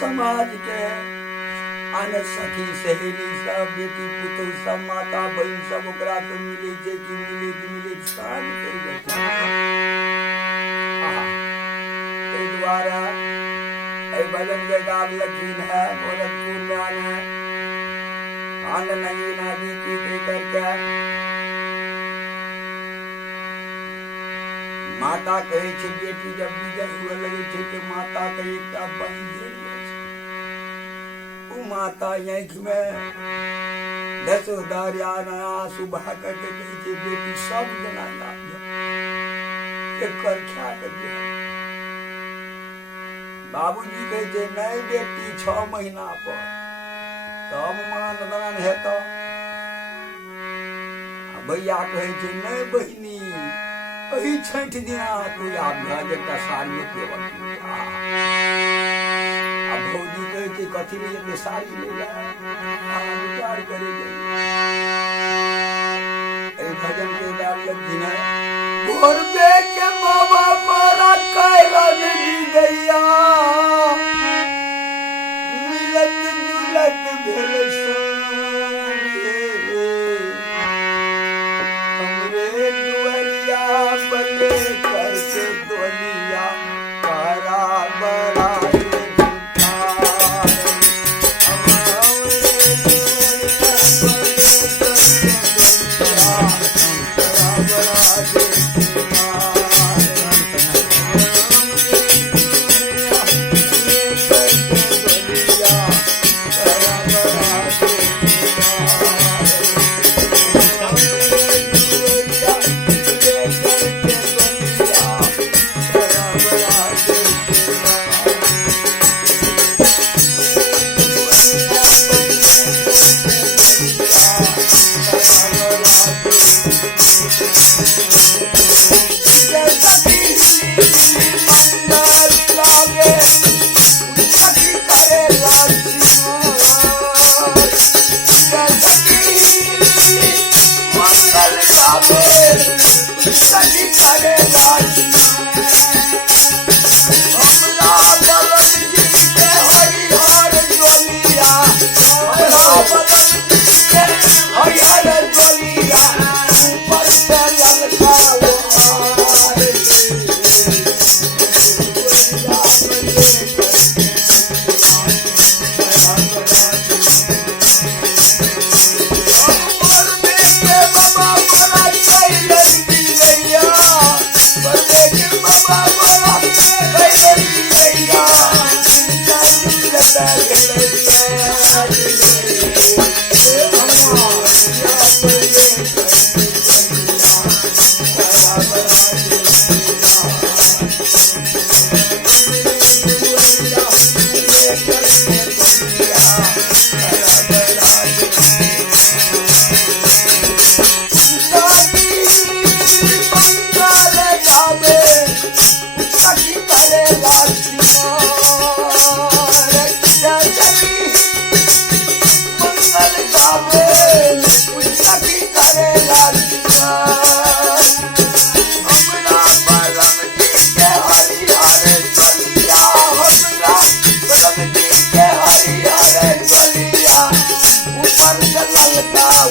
समाज के आने सखी सहेली सब बेटी पुतौह सब माता बहन सब ओकरा से मिले जे कि मिले साज कर देता ए द्वारा ए भजन के गाव लखीन है गोरखपुर में आने आन नहीं नादी की करके माता कहे छे बेटी जब विजय हुए लगे छे कि माता के एकटा बहन दे माता आँख में दसोदारिया आंसू बहा करके कहे बेटी सब जना कर क्या करिए बाबूजी कहे नहीं बेटी 6 महीना पर तब मानदान है तो भैया कहे नहीं बहिनी अही 6 दिना तू आब जटा साड़ी भौजी कहे कथी ले अपने साड़ी ले विचार करे भजन के गाल लगी है घोरबे के बाबा मारा कैलन गैया मिलत जुलत भेल हमरे दुआरिया बले करके दोलिया करा बड़ा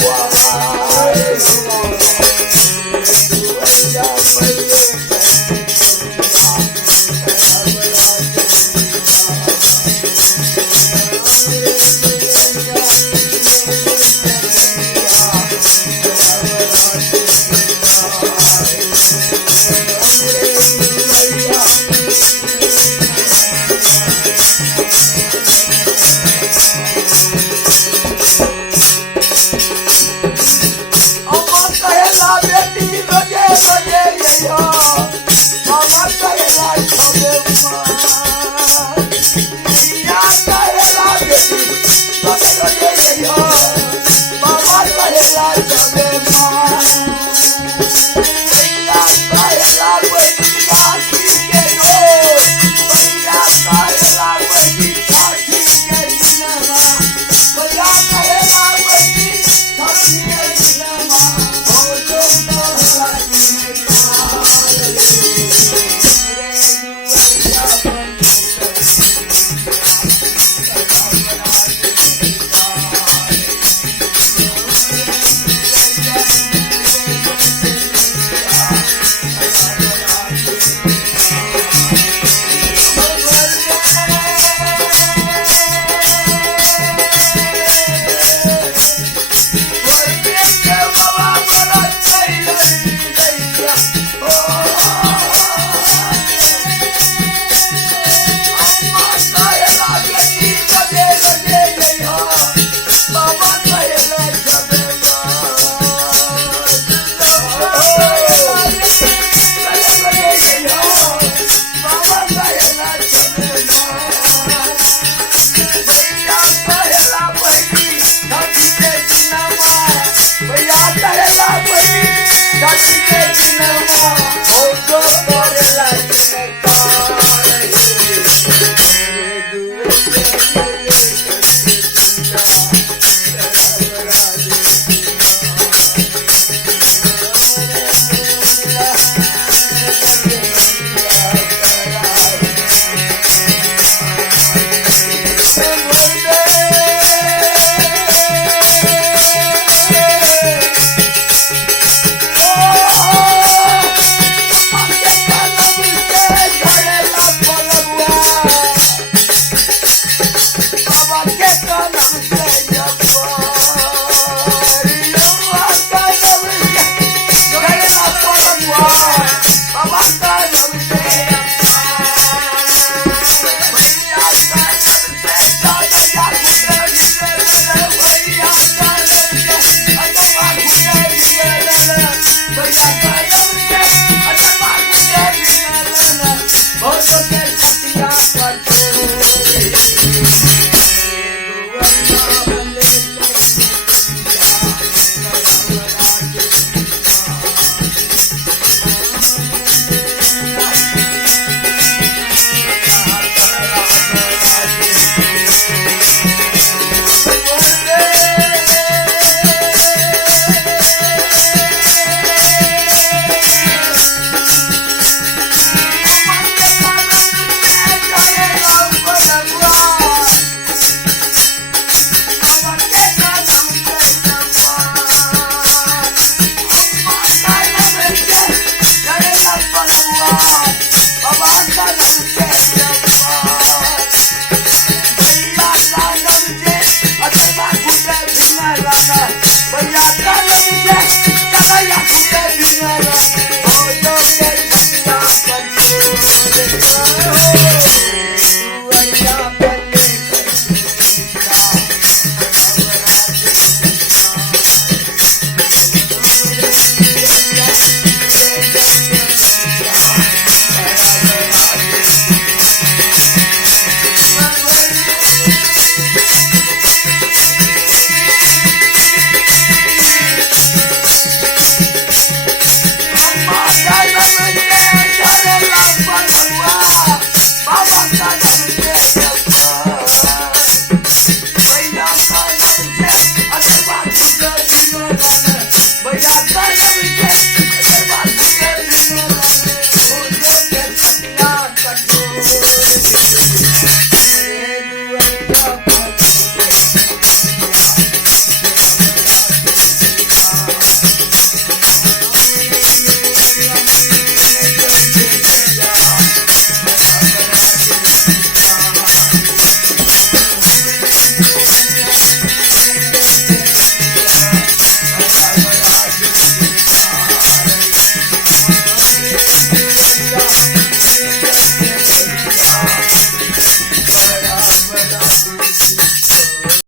हुआ